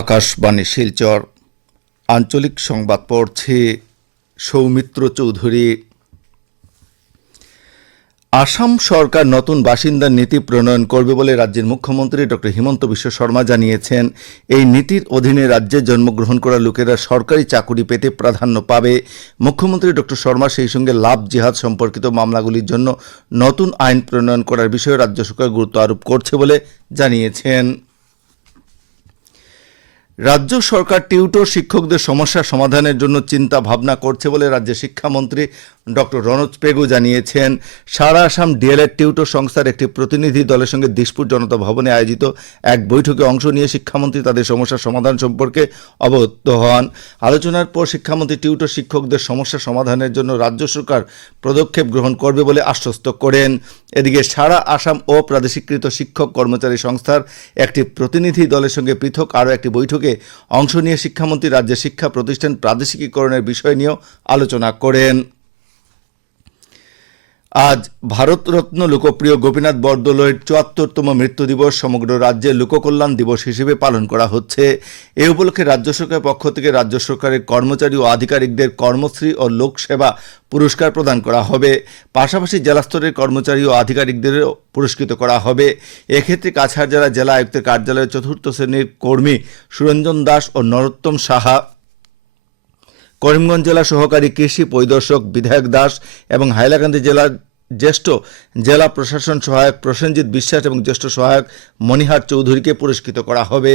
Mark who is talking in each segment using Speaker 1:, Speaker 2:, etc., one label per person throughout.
Speaker 1: আকাশবাণী শিলচর। আঞ্চলিক সংবাদ পড়ছে সৌমিত্র চৌধুরী। আসাম সরকার নতুন বাসিন্দা নীতি প্রণয়ন করবে বলে রাজ্যের মুখ্যমন্ত্রী ডক্টর হিমন্ত বিশ্ব শর্মা জানিয়েছেন। এই নীতির অধীনে রাজ্যে জন্মগ্রহণ করা লোকেরা সরকারি চাকুরি পেতে প্রাধান্য পাবে। মুখ্যমন্ত্রী ডক্টর শর্মা সেই সঙ্গে লাভ জিহাদ সম্পর্কিত মামলাগুলির জন্য নতুন আইন প্রণয়ন করার বিষয়ে রাজ্য সরকার গুরুত্ব আরোপ করছে বলে জানিয়েছেন। রাজ্য সরকার টিউটর শিক্ষকদের সমস্যা সমাধানের জন্য চিন্তা ভাবনা করছে বলে রাজ্যের শিক্ষামন্ত্রী ডক্টর রনোজ পেগু জানিয়েছেন সারা আসাম ডিএলএড টিউটর সংস্থার একটি প্রতিনিধি দলের সঙ্গে দিসপুর জনতা ভবনে আয়োজিত এক বৈঠকে অংশ নিয়ে শিক্ষামন্ত্রী তাদের সমস্যার সমাধান সম্পর্কে অবগত হন। আলোচনার পর শিক্ষামন্ত্রী টিউটর শিক্ষকদের সমস্যা সমাধানের জন্য রাজ্য সরকার পদক্ষেপ গ্রহণ করবে বলে আশ্বস্ত করেন। এদিকে সারা আসাম ও প্রাদেশিকৃত শিক্ষক কর্মচারী সংস্থার একটি প্রতিনিধি দলের সঙ্গে পৃথক আরও একটি বৈঠকে অংশ নিয়ে শিক্ষামন্ত্রী রাজ্যের শিক্ষা প্রতিষ্ঠান প্রাদেশিকীকরণের বিষয় নিয়েও আলোচনা করেন। আজ ভারতরত্ন লোকপ্রিয় গোপীনাথ বরদলৈর চুয়াত্তরতম মৃত্যু দিবস সমগ্র রাজ্যে লোককল্যাণ দিবস হিসেবে পালন করা হচ্ছে। এ উপলক্ষে রাজ্য সরকারের পক্ষ থেকে রাজ্য সরকারের কর্মচারী ও আধিকারিকদের কর্মশ্রী ও লোকসেবা পুরস্কার প্রদান করা হবে। পাশাপাশি জেলা স্তরের কর্মচারী ও আধিকারিকদেরও পুরস্কৃত করা হবে। এক্ষেত্রে কাছাড় জেলা জেলা আয়ুক্তের কার্যালয়ের চতুর্থ শ্রেণির কর্মী সুরঞ্জন দাস ও নরোত্তম সাহা করিমগঞ্জ জেলা সহকারী কৃষি পরিদর্শক বিধায়ক দাস এবং হাইলাকান্দি জেলার জ্যেষ্ঠ জেলা প্রশাসন সহায়ক প্রসেনজিৎ বিশ্বাস এবং জ্যেষ্ঠ সহায়ক মনিহার চৌধুরীকে পুরস্কৃত করা হবে।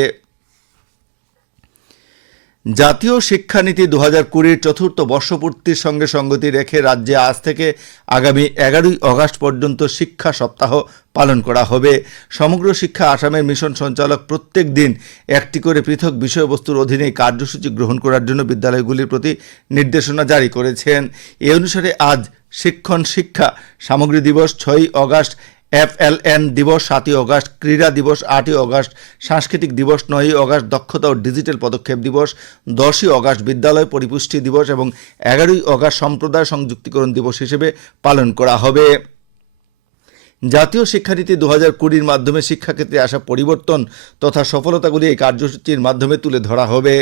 Speaker 1: জাতীয় শিক্ষানীতি দু হাজার কুড়ির চতুর্থ বর্ষপূর্তির সঙ্গে সঙ্গতি রেখে রাজ্যে আজ থেকে আগামী এগারোই অগাস্ট পর্যন্ত শিক্ষা সপ্তাহ পালন করা হবে। সমগ্র শিক্ষা আসামের মিশন সঞ্চালক প্রত্যেক দিন একটি করে পৃথক বিষয়বস্তুর অধীনে কার্যসূচি গ্রহণ করার জন্য বিদ্যালয়গুলির প্রতি নির্দেশনা জারি করেছেন। এ অনুসারে আজ শিক্ষণ শিক্ষা সামগ্রী দিবস ছয়ই অগাস্ট এফএলএন দিবস সাতই অগাস্ট, ক্রীড়া দিবস আটই অগাস্ট, সাংস্কৃতিক দিবস নয়ই অগাস্ট, দক্ষতা ও ডিজিটাল পদক্ষেপ দিবস দশই অগাস্ট, বিদ্যালয় পরিপুষ্টি দিবস এবং এগারোই অগাস্ট সম্প্রদায় সংযুক্তিকরণ দিবস হিসেবে পালন করা হবে। জাতীয় শিক্ষানীতি দু হাজার কুড়ির মাধ্যমে শিক্ষাক্ষেত্রে আসা পরিবর্তন তথা সফলতাগুলি এই কার্যসূচির মাধ্যমে তুলে ধরা হবে।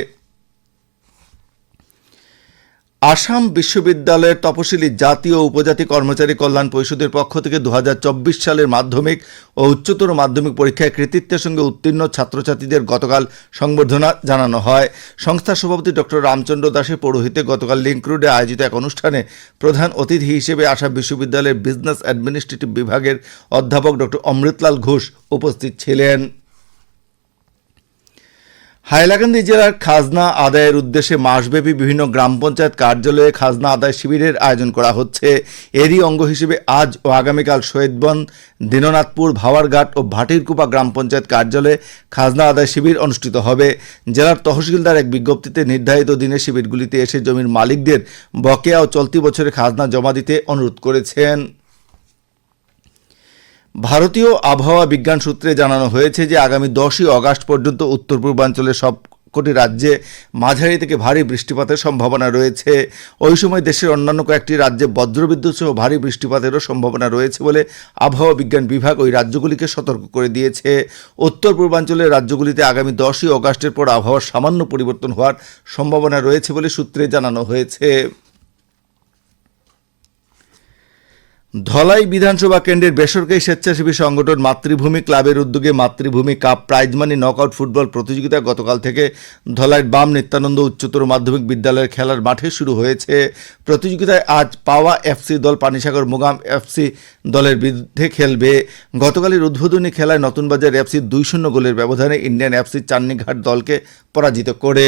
Speaker 1: আসাম বিশ্ববিদ্যালয়ের তপশিলি জাতীয় উপজাতি কর্মচারী কল্যাণ পরিষদের পক্ষ থেকে দু হাজার চব্বিশ সালের মাধ্যমিক ও উচ্চতর মাধ্যমিক পরীক্ষায় কৃতিত্বের সঙ্গে উত্তীর্ণ ছাত্রছাত্রীদের গতকাল সংবর্ধনা জানানো হয়। সংস্থার সভাপতি ডক্টর রামচন্দ্র দাসের পৌরোহিত্যে গতকাল লিঙ্ক রোডে আয়োজিত এক অনুষ্ঠানে প্রধান অতিথি হিসেবে আসাম বিশ্ববিদ্যালয়ের বিজনেস অ্যাডমিনিস্ট্রেটিভ বিভাগের অধ্যাপক ডক্টর অমৃতলাল ঘোষ উপস্থিত ছিলেন। হাইলাকান্দি জেলার খাজনা আদায়ের উদ্দেশ্যে মাসব্যাপী বিভিন্ন গ্রাম পঞ্চায়েত কার্যালয়ে খাজনা আদায় শিবিরের আয়োজন করা হচ্ছে। এরই অঙ্গ হিসেবে আজ ও আগামীকাল শহীদবন দীননাথপুর, ভাওয়ারঘাট ও ভাটিরকুপা গ্রাম পঞ্চায়েত কার্যালয়ে খাজনা আদায় শিবির অনুষ্ঠিত হবে। জেলার তহসিলদার এক বিজ্ঞপ্তিতে নির্ধারিত দিনে শিবিরগুলিতে এসে জমির মালিকদের বকেয়া ও চলতি বছরে খাজনা জমা দিতে অনুরোধ করেছেন। ভারতীয় আবহাওয়া বিজ্ঞান সূত্রে জানানো হয়েছে যে, আগামী দশই অগাস্ট পর্যন্ত উত্তর পূর্বাঞ্চলের সবকটি রাজ্যে মাঝারি থেকে ভারী বৃষ্টিপাতের সম্ভাবনা রয়েছে। ওই সময় দেশের অন্যান্য কয়েকটি রাজ্যে বজ্রবিদ্যুৎ সহ ভারী বৃষ্টিপাতেরও সম্ভাবনা রয়েছে বলে আবহাওয়া বিজ্ঞান বিভাগ ওই রাজ্যগুলিকে সতর্ক করে দিয়েছে। উত্তর পূর্বাঞ্চলের রাজ্যগুলিতে আগামী দশই অগাস্টের পর আবহাওয়ার সামান্য পরিবর্তন হওয়ার সম্ভাবনা রয়েছে বলে সূত্রে জানানো হয়েছে। ধলাই বিধানসভা কেন্দ্রের বেসরকারি স্বেচ্ছাসেবী সংগঠন মাতৃভূমি ক্লাবের উদ্যোগে Matribhumi cup prize money knockout football প্রতিযোগিতা গতকাল থেকে ধলাইয়ের বাম নিত্যানন্দ উচ্চতর মাধ্যমিক বিদ্যালয়ের খেলার মাঠে শুরু হয়েছে। প্রতিযোগিতায় আজ পাওয়া এফসি দল পানিসাগর মোগাম এফসি দলের বিরুদ্ধে খেলবে। গতকালের উদ্বোধনী খেলায় নতুনবাজার এফসি দুই শূন্য গোলের ব্যবধানে ইন্ডিয়ান এফসি চান্নিঘাট দলকে পরাজিত করে।